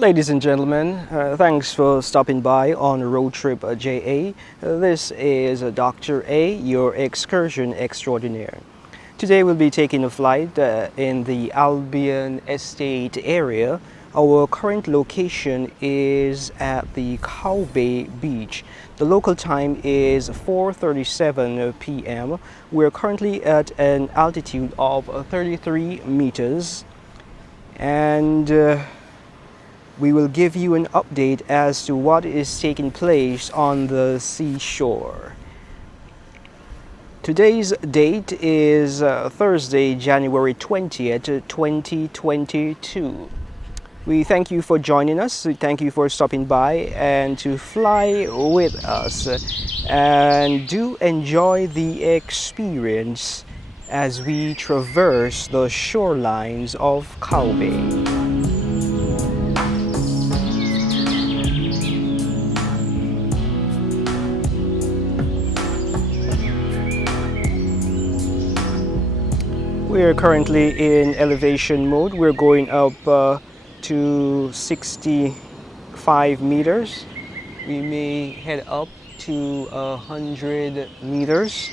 Ladies and gentlemen, thanks for stopping by on Road Trip JA. This is Dr. A, your excursion extraordinaire. Today we'll be taking a flight in the Albion Estate area. Our current location is at the Cow Bay Beach. The local time is 4:37 p.m. We're currently at an altitude of 33 meters and we will give you an update as to what is taking place on the seashore. Today's date is Thursday, January 20th, 2022. We thank you for joining us. We thank you for stopping by and to fly with us. And do enjoy the experience as we traverse the shorelines of Cow Bay. We are currently in elevation mode. We're going up to 65 meters. We may head up to 100 meters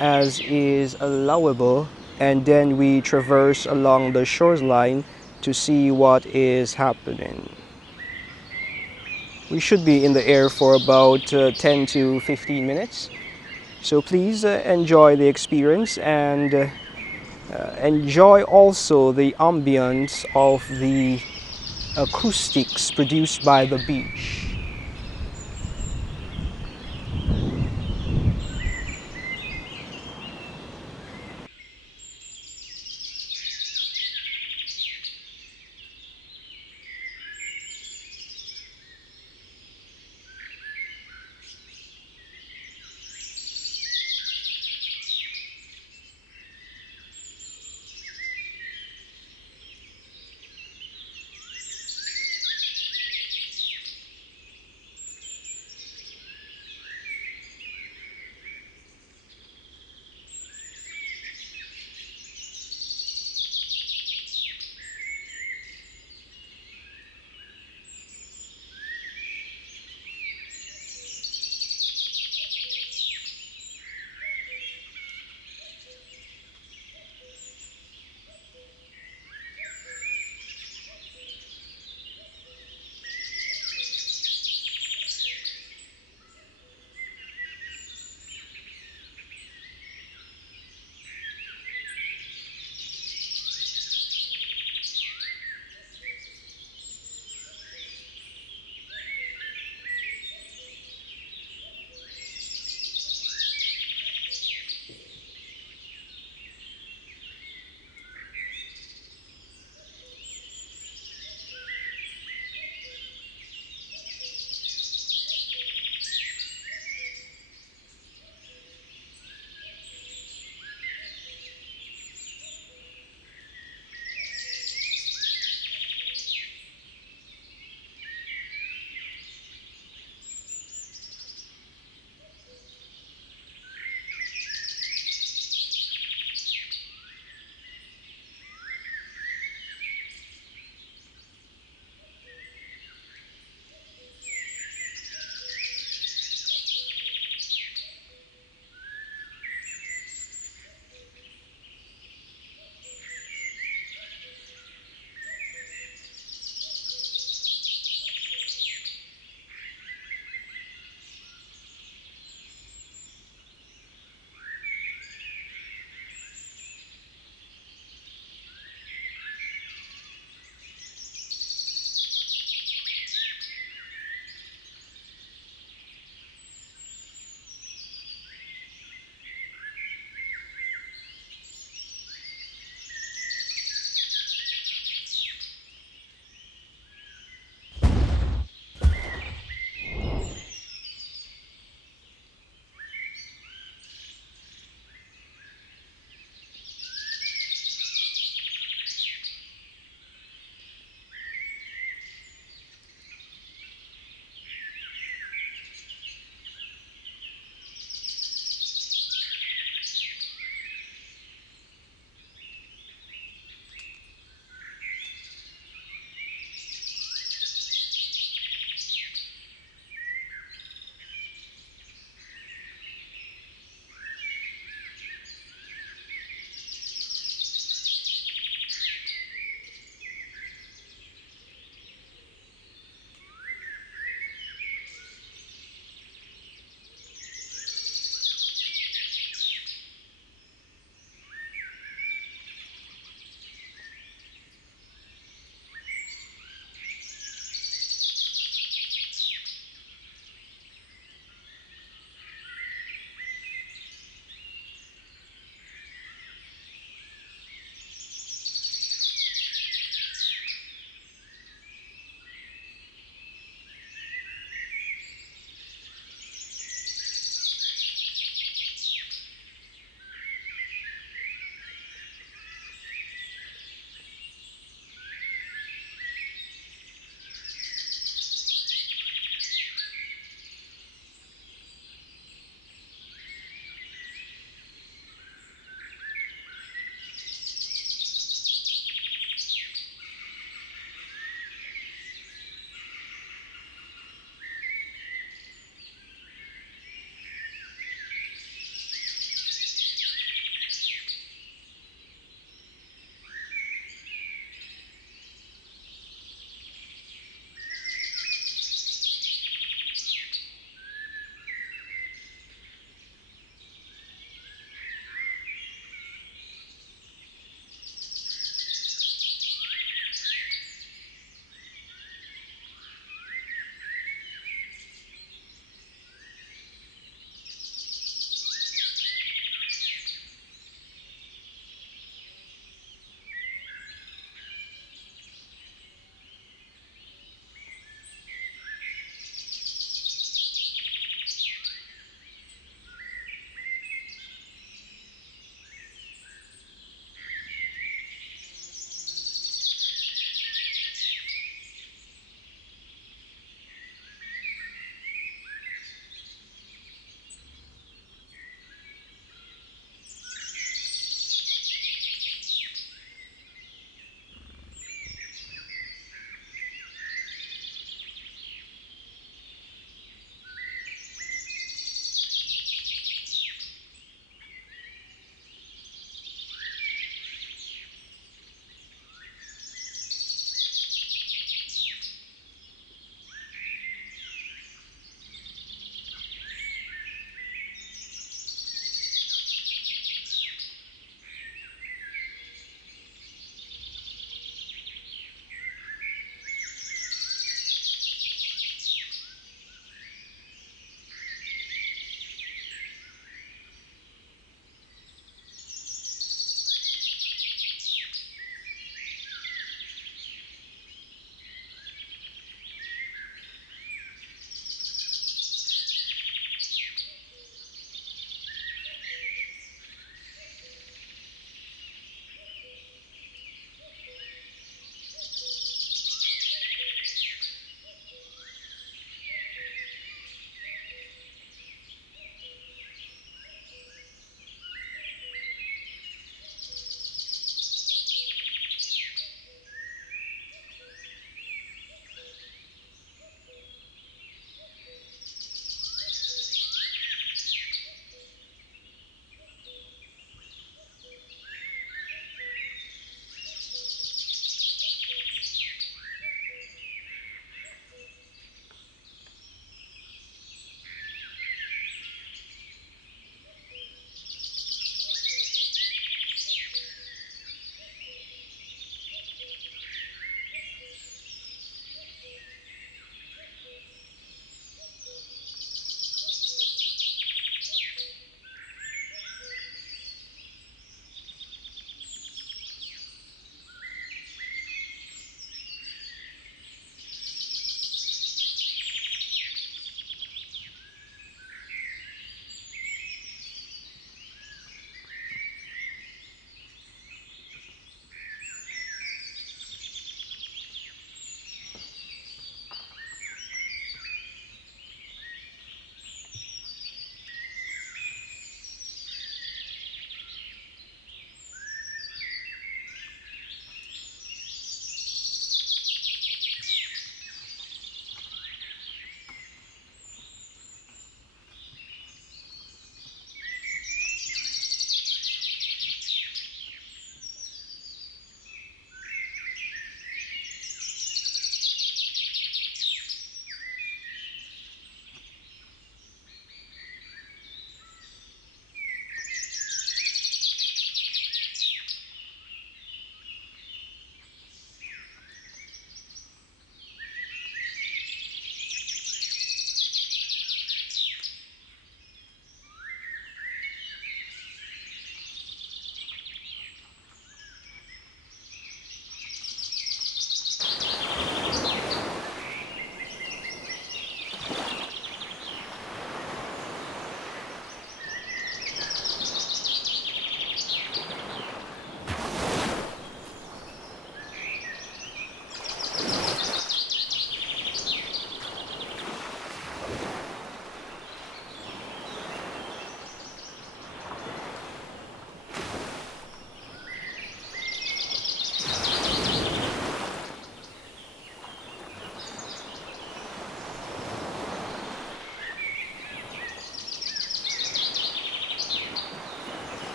as is allowable, and then we traverse along the shoreline to see what is happening. We should be in the air for about 10 to 15 minutes. So please enjoy the experience and enjoy also the ambience of the acoustics produced by the beach.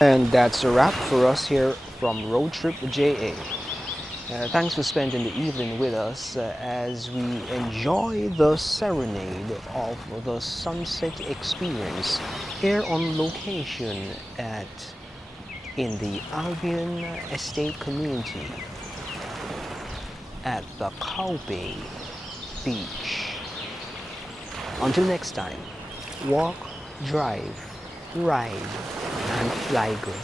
And that's a wrap for us here from Road Trip JA. Thanks for spending the evening with us as we enjoy the serenade of the sunset experience here on location at in the Albion Estate Community at the Kaupe Beach. Until next time, walk, drive, ride, and fly good.